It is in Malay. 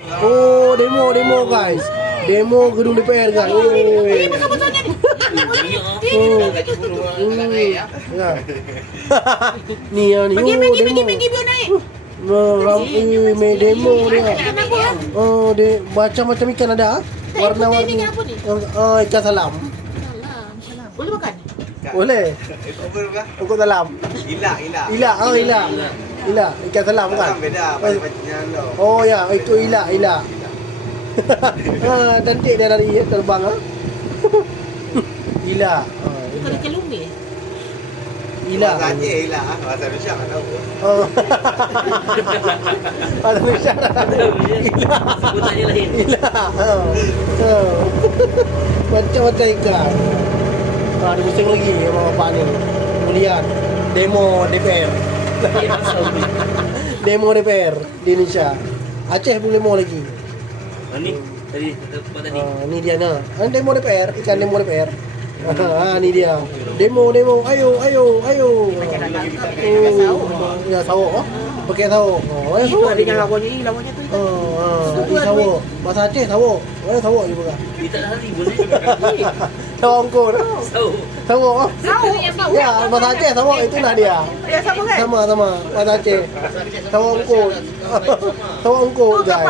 Oh, demo guys. Demo gedung DPR guys. Betul-betulnya nih. Ya. Nih ya nih. Pergi Bu naik. Ramai demo dia. Kenapa ya? Oh, dia macam-macam ikan ada. Warna-warni. Ini apa nih? Ikan salam. Salam. Boleh makan? Boleh. Untuk salam. Ila. Ila. Ikan salam kan? Beda, macam-macam lo. Oh ya, itu ila. Cantik dia dari terbang ah. Ila. Bukan ikan lumi. Ila. Bahasa Aceh ila, bahasa Indonesia tak tahu. Oh. Ada Malaysia. Ila. Sebutannya lain. Ila. Macam-macam ikan. Ada pusing lagi sama bapak ni. Kemudian demo DPR. Demo DPR di Indonesia. Aceh pun demo lagi. Ni tadi tempat tadi. Ni dia nah. Demo DPR, ikan demo DPR. Ni dia. Demo. Ayo. Ya sawok. Pakai sawok. Ya Itu sawok. ada yang lawannya tu. Ini sawok. Bahasa Aceh sawok. Sawok je bukan. Kita hari boleh. Sawok angkor. Tahu. Sawok. Tahu. Ya, bahasa Aceh sawok itu nah dia. Ya sama kan? Sama bahasa Aceh. Sawok angkor. Sawok angkor guys.